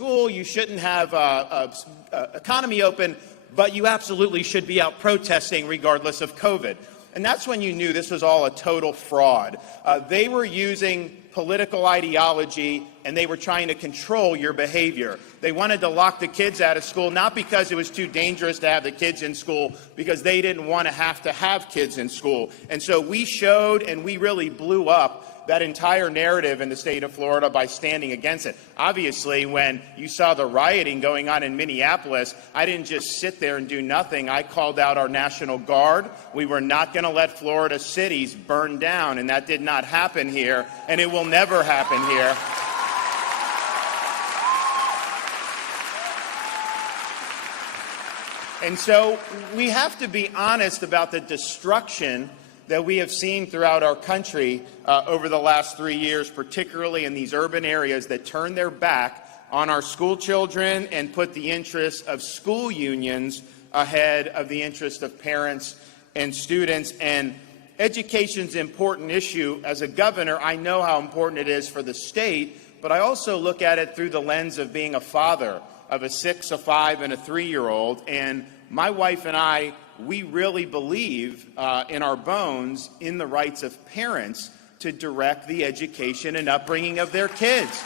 school, you shouldn't have economy open, but you absolutely should be out protesting regardless of COVID. And that's when you knew this was all a total fraud. They were using political ideology, and they were trying to control your behavior. They wanted to lock the kids out of school, not because it was too dangerous to have the kids in school, because they didn't want to have kids in school. And so we showed, and we really blew up that entire narrative in the state of Florida by standing against it. Obviously, when you saw the rioting going on in Minneapolis, I didn't just sit there and do nothing. I called out our National Guard. We were not going to let Florida cities burn down, and that did not happen here, and it will never happen here. And so we have to be honest about the destruction that we have seen throughout our country over the last 3 years, particularly in these urban areas that turn their back on our school children and put the interests of school unions ahead of the interests of parents and students. And education's an important issue. As a governor, I know how important it is for the state, but I also look at it through the lens of being a father of a 6, a 5, and a 3-year-old. And my wife and I, we really believe in our bones in the rights of parents to direct the education and upbringing of their kids.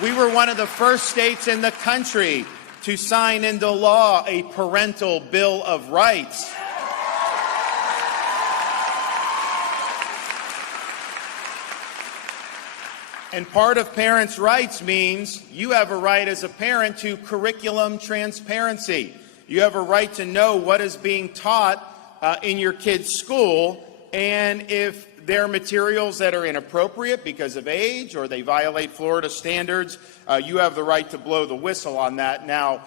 We were one of the first states in the country to sign into law a Parental Bill of Rights. And part of parents' rights means you have a right as a parent to curriculum transparency. You have a right to know what is being taught in your kid's school, and if there are materials that are inappropriate because of age or they violate Florida standards, you have the right to blow the whistle on that. Now,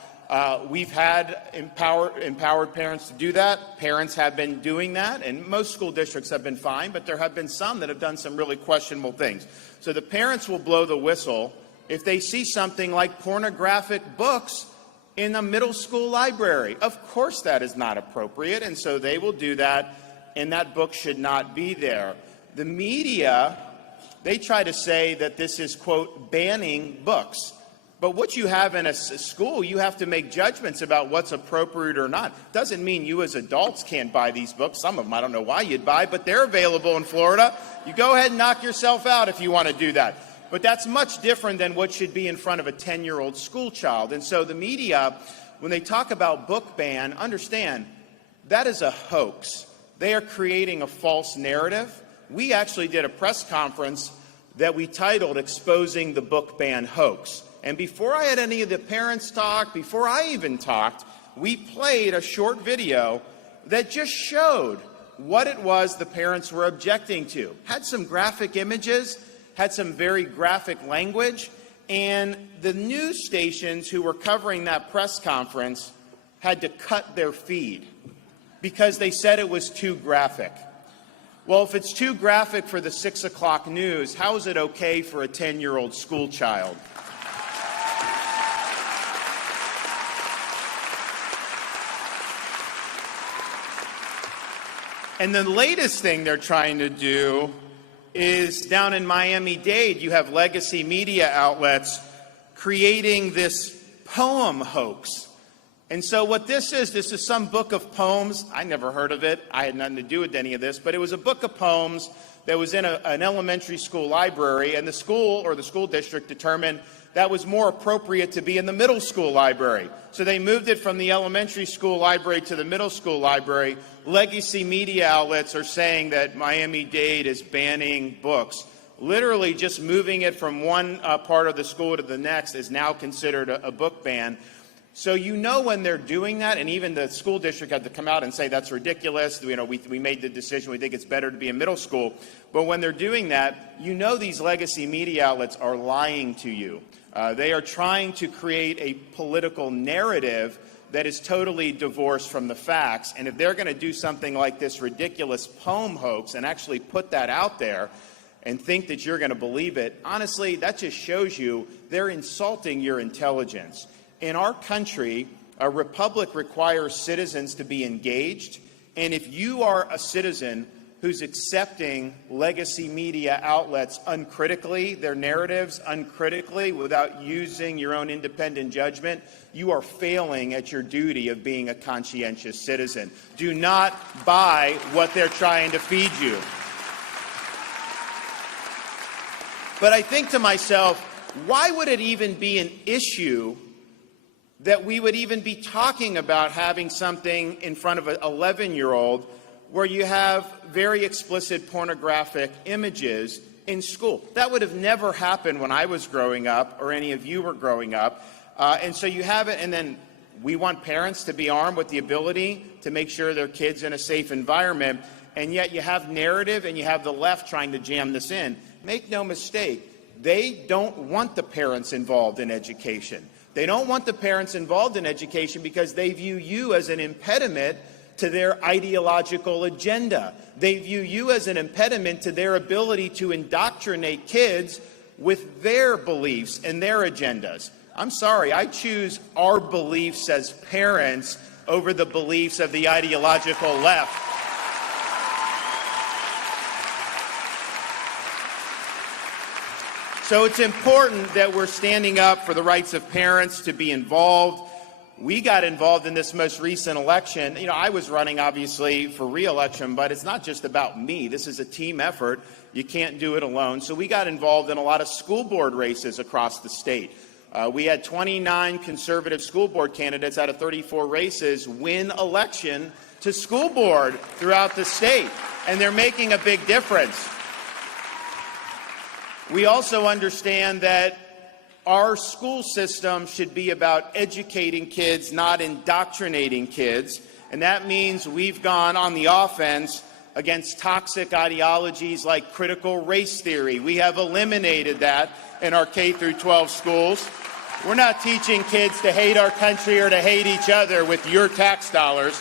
we've had empowered parents to do that. Parents have been doing that, and most school districts have been fine, but there have been some that have done some really questionable things. So the parents will blow the whistle if they see something like pornographic books in a middle school library. Of course that is not appropriate, and so they will do that, and that book should not be there. The media, they try to say that this is, quote, banning books. But what you have in a school, you have to make judgments about what's appropriate or not. Doesn't mean you as adults can't buy these books. Some of them I don't know why you'd buy, but they're available in Florida. You go ahead and knock yourself out if you want to do that. But that's much different than what should be in front of a 10-year-old school child. And so the media, when they talk about book ban, understand that is a hoax. They are creating a false narrative. We actually did a press conference that we titled Exposing the Book Ban Hoax. And before I had any of the parents talk, before I even talked, we played a short video that just showed what it was the parents were objecting to. Had some graphic images, had some very graphic language, and the news stations who were covering that press conference had to cut their feed because they said it was too graphic. Well, if it's too graphic for the 6 o'clock news, how is it okay for a 10-year-old school child? And the latest thing they're trying to do is down in Miami-Dade, you have legacy media outlets creating this poem hoax. And so what this is some book of poems. I never heard of it. I had nothing to do with any of this, but it was a book of poems that was in an elementary school library, and the school or the school district determined that was more appropriate to be in the middle school library. So they moved it from the elementary school library to the middle school library. Legacy media outlets are saying that Miami-Dade is banning books. Literally just moving it from one part of the school to the next is now considered a book ban. So you know when they're doing that, and even the school district had to come out and say that's ridiculous. You know, we made the decision. We think it's better to be in middle school. But when they're doing that, you know these legacy media outlets are lying to you. They are trying to create a political narrative that is totally divorced from the facts. And if they're going to do something like this ridiculous poem hoax and actually put that out there and think that you're going to believe it, honestly, that just shows you they're insulting your intelligence. In our country, a republic requires citizens to be engaged. And if you are a citizen who's accepting legacy media outlets uncritically, their narratives uncritically, without using your own independent judgment, you are failing at your duty of being a conscientious citizen. Do not buy what they're trying to feed you. But I think to myself, why would it even be an issue that we would even be talking about having something in front of an 11-year-old where you have very explicit pornographic images in school? That would have never happened when I was growing up or any of you were growing up. And so you have it, and then we want parents to be armed with the ability to make sure their kids in a safe environment, and yet you have narrative and you have the left trying to jam this in. Make no mistake, they don't want the parents involved in education. They don't want the parents involved in education because they view you as an impediment to their ideological agenda. They view you as an impediment to their ability to indoctrinate kids with their beliefs and their agendas. I'm sorry, I choose our beliefs as parents over the beliefs of the ideological left. So it's important that we're standing up for the rights of parents to be involved. We got involved in this most recent election. You know, I was running, obviously, for re-election, but it's not just about me. This is a team effort. You can't do it alone. So we got involved in a lot of school board races across the state. We had 29 conservative school board candidates out of 34 races win election to school board throughout the state, and they're making a big difference. We also understand that our school system should be about educating kids, not indoctrinating kids. And that means we've gone on the offense against toxic ideologies like critical race theory. We have eliminated that in our K through 12 schools. We're not teaching kids to hate our country or to hate each other with your tax dollars.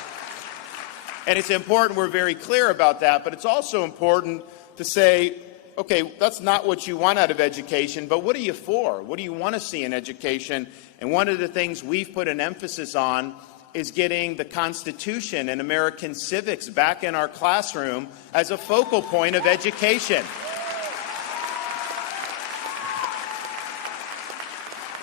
And it's important we're very clear about that, but it's also important to say, okay, that's not what you want out of education, but what are you for? What do you want to see in education? And one of the things we've put an emphasis on is getting the Constitution and American civics back in our classroom as a focal point of education.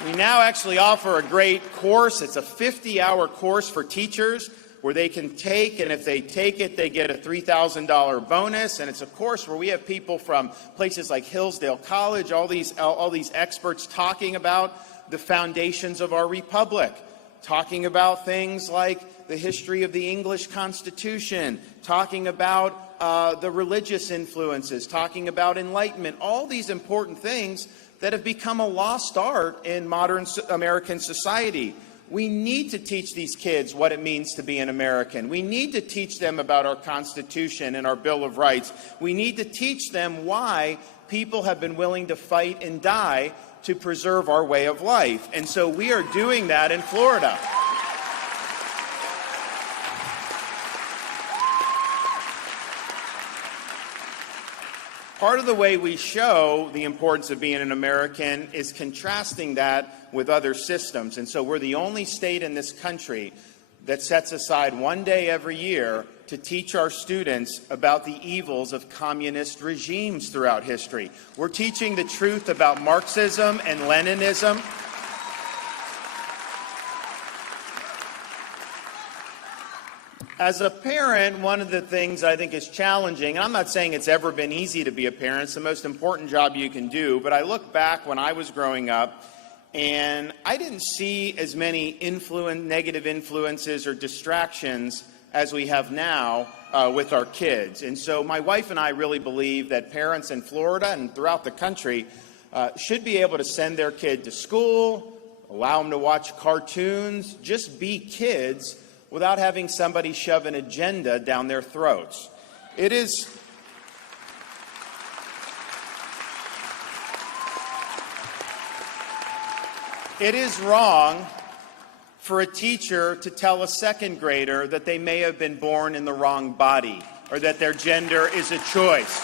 We now actually offer a great course. It's a 50-hour course for teachers where they can take, and if they take it, they get a $3,000 bonus. And it's a course where we have people from places like Hillsdale College, all these experts talking about the foundations of our republic, talking about things like the history of the English Constitution, talking about the religious influences, talking about Enlightenment, all these important things that have become a lost art in modern American society. We need to teach these kids what it means to be an American. We need to teach them about our Constitution and our Bill of Rights. We need to teach them why people have been willing to fight and die to preserve our way of life. And so we are doing that in Florida. Part of the way we show the importance of being an American is contrasting that with other systems. And so we're the only state in this country that sets aside one day every year to teach our students about the evils of communist regimes throughout history. We're teaching the truth about Marxism and Leninism. As a parent, one of the things I think is challenging, and I'm not saying it's ever been easy to be a parent, it's the most important job you can do, but I look back when I was growing up, and I didn't see as many negative influences or distractions as we have now with our kids. And so my wife and I really believe that parents in Florida and throughout the country should be able to send their kid to school, allow them to watch cartoons, just be kids, without having somebody shove an agenda down their throats. It is wrong for a teacher to tell a second grader that they may have been born in the wrong body or that their gender is a choice.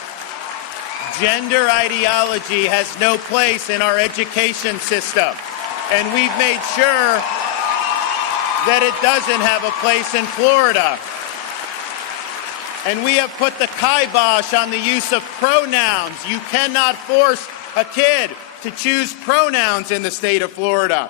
Gender ideology has no place in our education system, and we've made sure that it doesn't have a place in Florida. And we have put the kibosh on the use of pronouns. You cannot force a kid to choose pronouns in the state of Florida.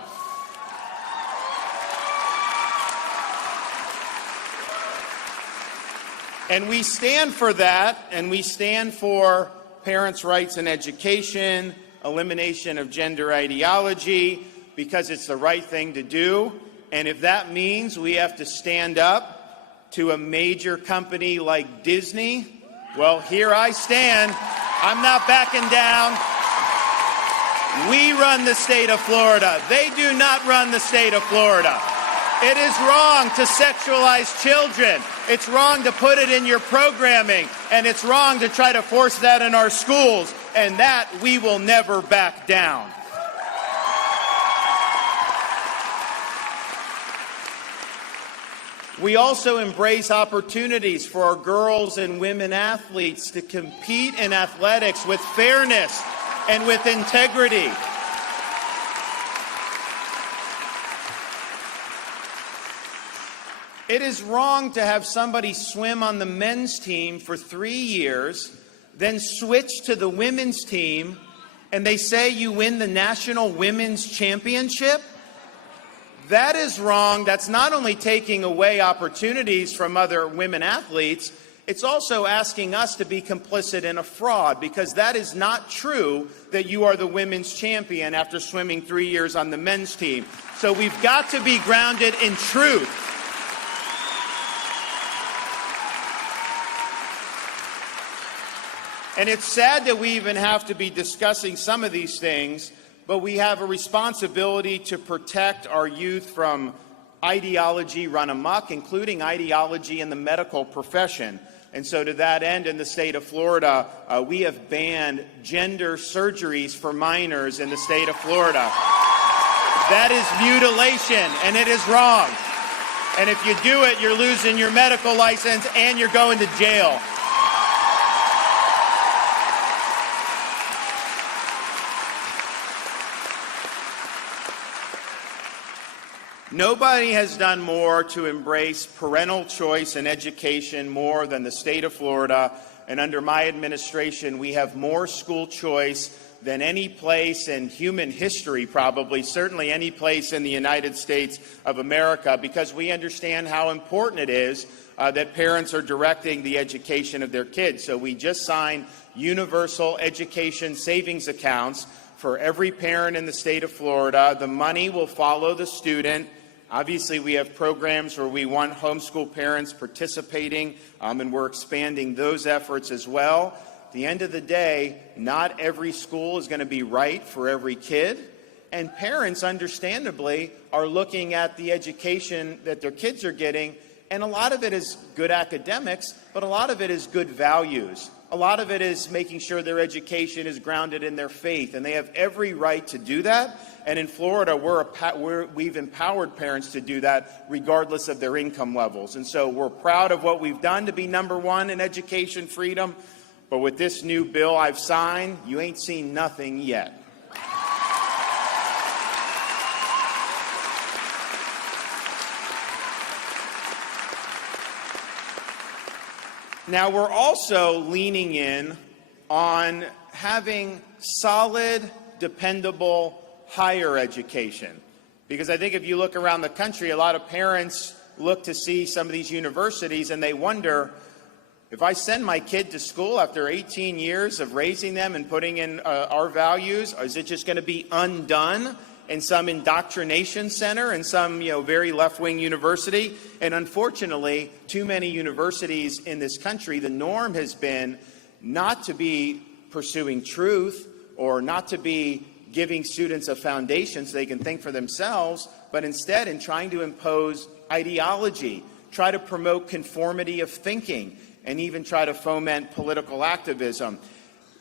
And we stand for that, and we stand for parents' rights in education, elimination of gender ideology, because it's the right thing to do. And if that means we have to stand up to a major company like Disney, well, here I stand. I'm not backing down. We run the state of Florida. They do not run the state of Florida. It is wrong to sexualize children. It's wrong to put it in your programming. And it's wrong to try to force that in our schools. And that we will never back down. We also embrace opportunities for our girls and women athletes to compete in athletics with fairness and with integrity. It is wrong to have somebody swim on the men's team for 3 years, then switch to the women's team, and they say you win the national women's championship. That is wrong. That's not only taking away opportunities from other women athletes, it's also asking us to be complicit in a fraud, because that is not true that you are the women's champion after swimming 3 years on the men's team. So we've got to be grounded in truth. And it's sad that we even have to be discussing some of these things, but we have a responsibility to protect our youth from ideology run amok, including ideology in the medical profession. And so to that end, in the state of Florida, we have banned gender surgeries for minors in the state of Florida. That is mutilation, and it is wrong. And if you do it, you're losing your medical license and you're going to jail. Nobody has done more to embrace parental choice in education more than the state of Florida. And under my administration, we have more school choice than any place in human history, probably, certainly any place in the United States of America, because we understand how important it is that parents are directing the education of their kids. So we just signed universal education savings accounts for every parent in the state of Florida. The money will follow the student. Obviously, we have programs where we want homeschool parents participating, and we're expanding those efforts as well. At the end of the day, not every school is going to be right for every kid, and parents, understandably, are looking at the education that their kids are getting, and a lot of it is good academics, but a lot of it is good values. A lot of it is making sure their education is grounded in their faith, and they have every right to do that. And in Florida, we've empowered parents to do that regardless of their income levels. And so we're proud of what we've done to be #1 in education freedom. But with this new bill I've signed, you ain't seen nothing yet. Now, we're also leaning in on having solid, dependable higher education. Because I think if you look around the country, a lot of parents look to see some of these universities and they wonder, if I send my kid to school after 18 years of raising them and putting in our values, is it just going to be undone in some indoctrination center in some very left-wing university? And unfortunately, too many universities in this country, the norm has been not to be pursuing truth or not to be giving students a foundation so they can think for themselves, but instead in trying to impose ideology, try to promote conformity of thinking, and even try to foment political activism.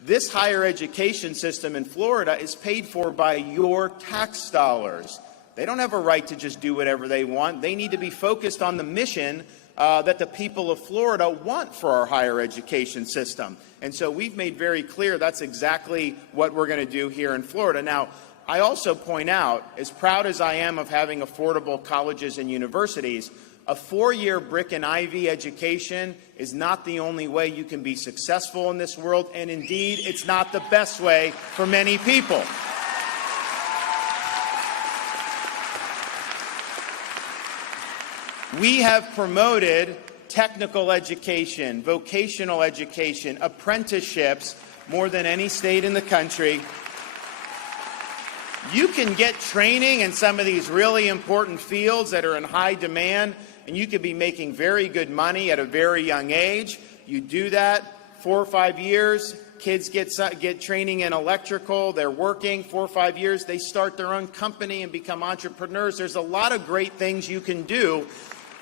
This higher education system in Florida is paid for by your tax dollars. They don't have a right to just do whatever they want. They need to be focused on the mission that the people of Florida want for our higher education system. And so we've made very clear that's exactly what we're going to do here in Florida. Now, I also point out, as proud as I am of having affordable colleges and universities, A 4-year brick and ivy education is not the only way you can be successful in this world, and indeed, it's not the best way for many people. We have promoted technical education, vocational education, apprenticeships more than any state in the country. You can get training in some of these really important fields that are in high demand, and you could be making very good money at a very young age. You do that 4 or 5 years, kids get training in electrical, they're working 4 or 5 years, they start their own company and become entrepreneurs. There's a lot of great things you can do,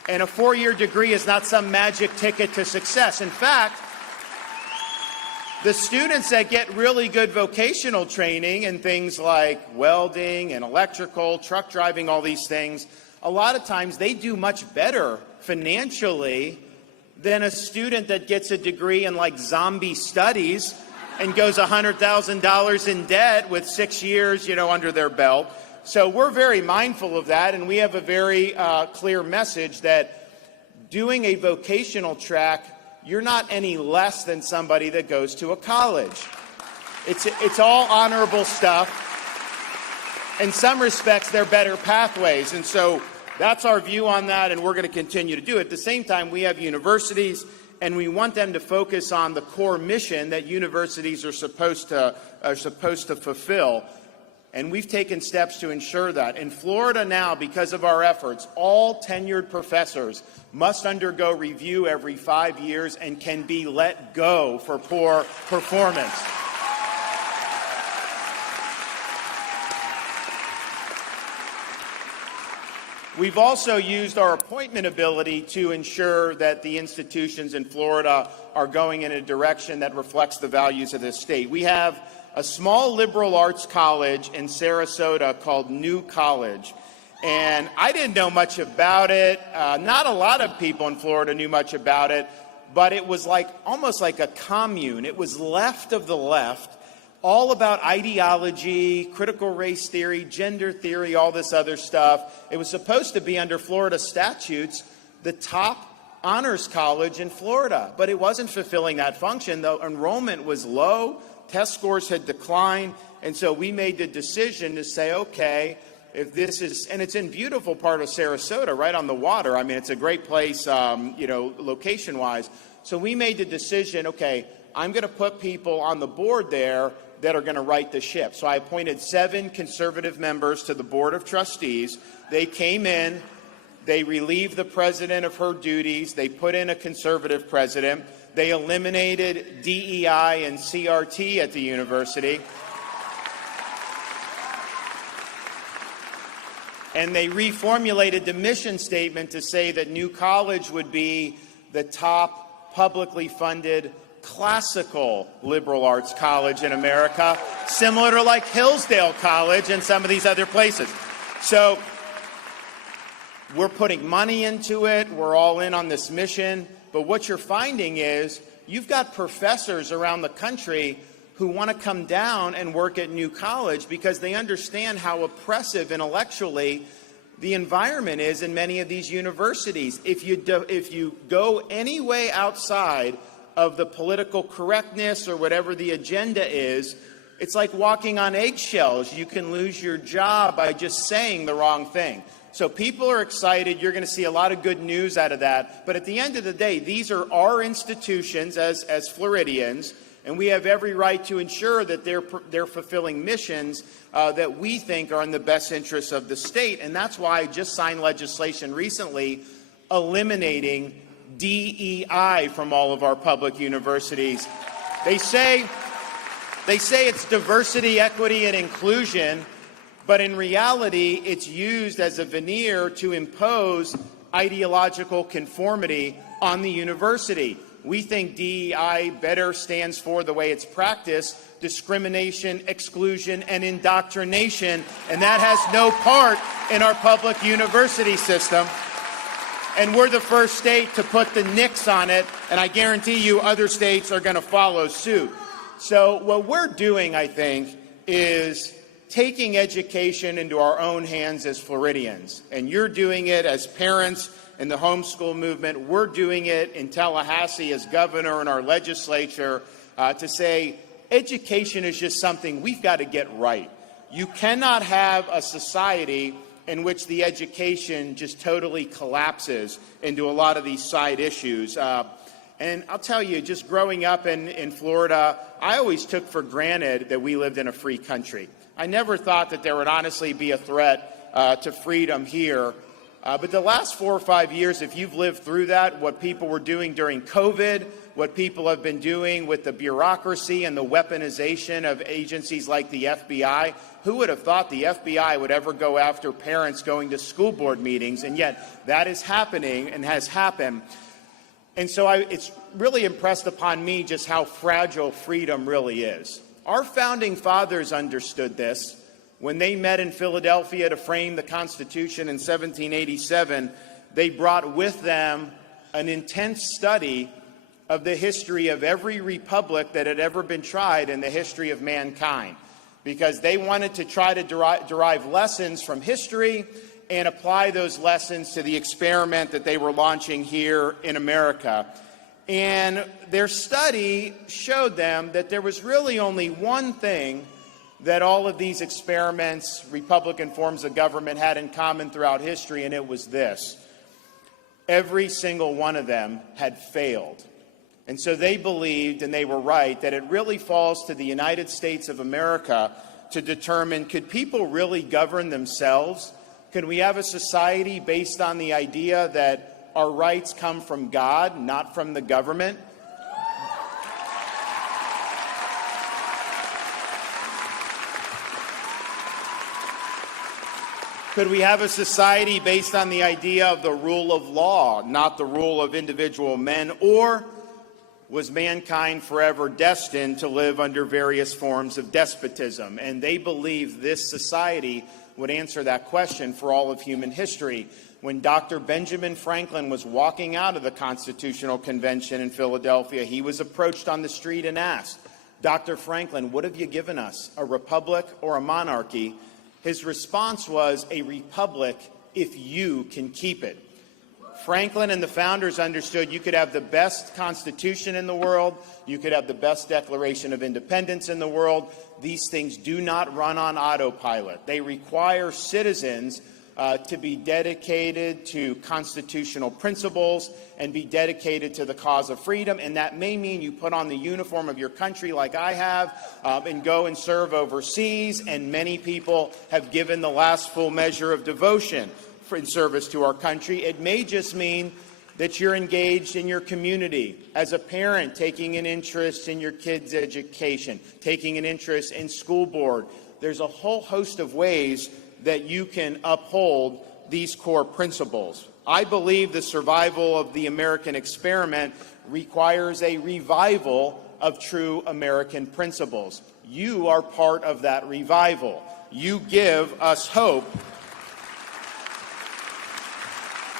and a 4-year degree is not some magic ticket to success. In fact, the students that get really good vocational training in things like welding and electrical, truck driving, all these things, a lot of times they do much better financially than a student that gets a degree in like zombie studies and goes $100,000 in debt with 6 years, under their belt. So we're very mindful of that, and we have a very clear message that doing a vocational track, you're not any less than somebody that goes to a college. It's all honorable stuff. In some respects, they're better pathways. And so that's our view on that, and we're going to continue to do it. At the same time, we have universities, and we want them to focus on the core mission that universities are supposed to fulfill. And we've taken steps to ensure that. In Florida now, because of our efforts, all tenured professors must undergo review every 5 years and can be let go for poor performance. We've also used our appointment ability to ensure that the institutions in Florida are going in a direction that reflects the values of this state. We have a small liberal arts college in Sarasota called New College. And I didn't know much about it. Not a lot of people in Florida knew much about it, but it was almost like a commune. It was left of the left, all about ideology, critical race theory, gender theory, all this other stuff. It was supposed to be, under Florida statutes, the top honors college in Florida, but it wasn't fulfilling that function. The enrollment was low. Test scores had declined, and so we made the decision to say, okay, if this is, and it's in beautiful part of Sarasota, right on the water. I mean, it's a great place, location-wise. So we made the decision, okay, I'm going to put people on the board there that are going to right the ship. So I appointed 7 conservative members to the Board of Trustees. They came in, they relieved the president of her duties, they put in a conservative president. They eliminated DEI and CRT at the university. And they reformulated the mission statement to say that New College would be the top publicly funded classical liberal arts college in America, similar to like Hillsdale College and some of these other places. So we're putting money into it. We're all in on this mission. But what you're finding is you've got professors around the country who want to come down and work at New College because they understand how oppressive intellectually the environment is in many of these universities. If you go any way outside of the political correctness or whatever the agenda is, it's like walking on eggshells. You can lose your job by just saying the wrong thing. So people are excited. You're going to see a lot of good news out of that. But at the end of the day, these are our institutions as Floridians, and we have every right to ensure that they're fulfilling missions that we think are in the best interests of the state. And that's why I just signed legislation recently eliminating DEI from all of our public universities. They say it's diversity, equity, and inclusion, but in reality, it's used as a veneer to impose ideological conformity on the university. We think DEI better stands for, the way it's practiced, discrimination, exclusion, and indoctrination, and that has no part in our public university system. And we're the first state to put the nix on it, and I guarantee you other states are going to follow suit. So what we're doing, I think, is taking education into our own hands as Floridians. And you're doing it as parents in the homeschool movement. We're doing it in Tallahassee as governor in our legislature to say education is just something we've got to get right. You cannot have a society in which the education just totally collapses into a lot of these side issues. And I'll tell you, just growing up in Florida, I always took for granted that we lived in a free country. I never thought that there would honestly be a threat to freedom here. But the last 4 or 5 years, if you've lived through that, what people were doing during COVID, what people have been doing with the bureaucracy and the weaponization of agencies like the FBI, who would have thought the FBI would ever go after parents going to school board meetings? And yet that is happening and has happened. And so it's really impressed upon me just how fragile freedom really is. Our founding fathers understood this. When they met in Philadelphia to frame the Constitution in 1787, they brought with them an intense study of the history of every republic that had ever been tried in the history of mankind, because they wanted to try to derive lessons from history and apply those lessons to the experiment that they were launching here in America. And their study showed them that there was really only one thing that all of these experiments, Republican forms of government, had in common throughout history, and it was this: every single one of them had failed. And so they believed, and they were right, that it really falls to the United States of America to determine, could people really govern themselves? Can we have a society based on the idea that our rights come from God, not from the government? Could we have a society based on the idea of the rule of law, not the rule of individual men? Or was mankind forever destined to live under various forms of despotism? And they believed this society would answer that question for all of human history. When Dr. Benjamin Franklin was walking out of the Constitutional Convention in Philadelphia, he was approached on the street and asked, "Dr. Franklin, what have you given us, a republic or a monarchy?" His response was, "A republic if you can keep it." Franklin and the founders understood you could have the best Constitution in the world, you could have the best Declaration of Independence in the world. These things do not run on autopilot. They require citizens to be dedicated to constitutional principles and be dedicated to the cause of freedom. And that may mean you put on the uniform of your country like I have and go and serve overseas. And many people have given the last full measure of devotion in service to our country. It may just mean that you're engaged in your community as a parent, taking an interest in your kids' education, taking an interest in school board. There's a whole host of ways that you can uphold these core principles. I believe the survival of the American experiment requires a revival of true American principles. You are part of that revival. You give us hope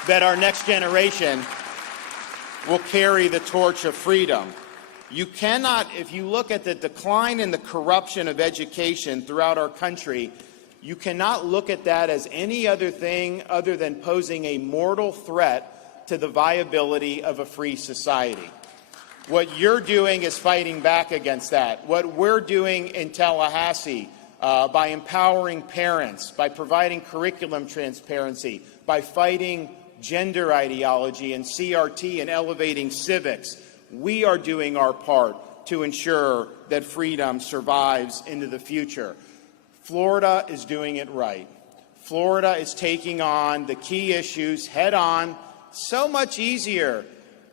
that our next generation will carry the torch of freedom. You cannot, if you look at the decline and the corruption of education throughout our country, you cannot look at that as any other thing other than posing a mortal threat to the viability of a free society. What you're doing is fighting back against that. What we're doing in Tallahassee, by empowering parents, by providing curriculum transparency, by fighting gender ideology and CRT and elevating civics, we are doing our part to ensure that freedom survives into the future. Florida is doing it right. Florida is taking on the key issues head on. So much easier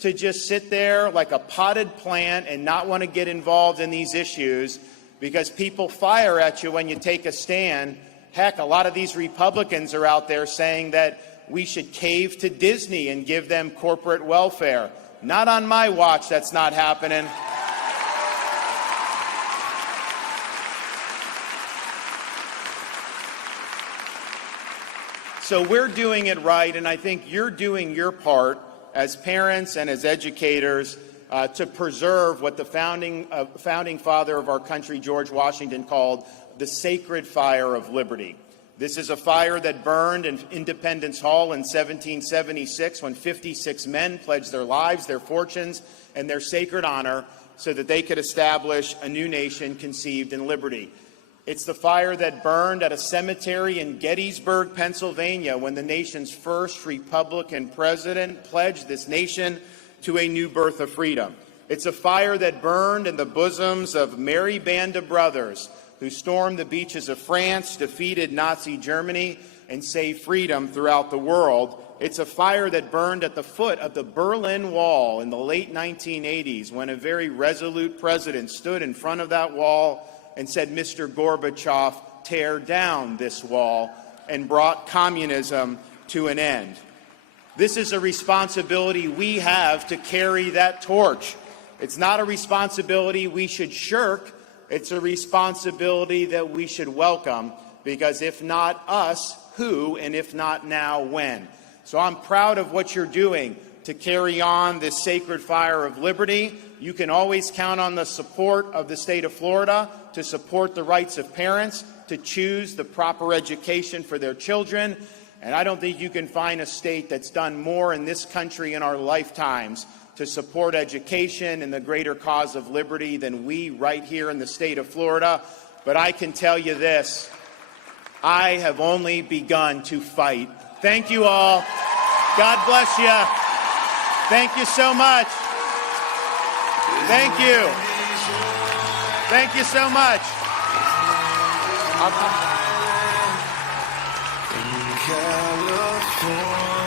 to just sit there like a potted plant and not want to get involved in these issues because people fire at you when you take a stand. Heck, a lot of these Republicans are out there saying that we should cave to Disney and give them corporate welfare. Not on my watch, that's not happening. So we're doing it right, and I think you're doing your part as parents and as educators to preserve what the founding father of our country, George Washington, called the sacred fire of liberty. This is a fire that burned in Independence Hall in 1776 when 56 men pledged their lives, their fortunes, and their sacred honor so that they could establish a new nation conceived in liberty. It's the fire that burned at a cemetery in Gettysburg, Pennsylvania, when the nation's first Republican president pledged this nation to a new birth of freedom. It's a fire that burned in the bosoms of merry band of brothers who stormed the beaches of France, defeated Nazi Germany, and saved freedom throughout the world. It's a fire that burned at the foot of the Berlin Wall in the late 1980s when a very resolute president stood in front of that wall and said, "Mr. Gorbachev, tear down this wall," and brought communism to an end. This is a responsibility we have to carry that torch. It's not a responsibility we should shirk. It's a responsibility that we should welcome, because if not us, who? And if not now, when? So I'm proud of what you're doing to carry on this sacred fire of liberty. You can always count on the support of the state of Florida to support the rights of parents to choose the proper education for their children. And I don't think you can find a state that's done more in this country in our lifetimes to support education and the greater cause of liberty than we right here in the state of Florida. But I can tell you this, I have only begun to fight. Thank you all. God bless you. Thank you so much. Thank you. Thank you so much. In California.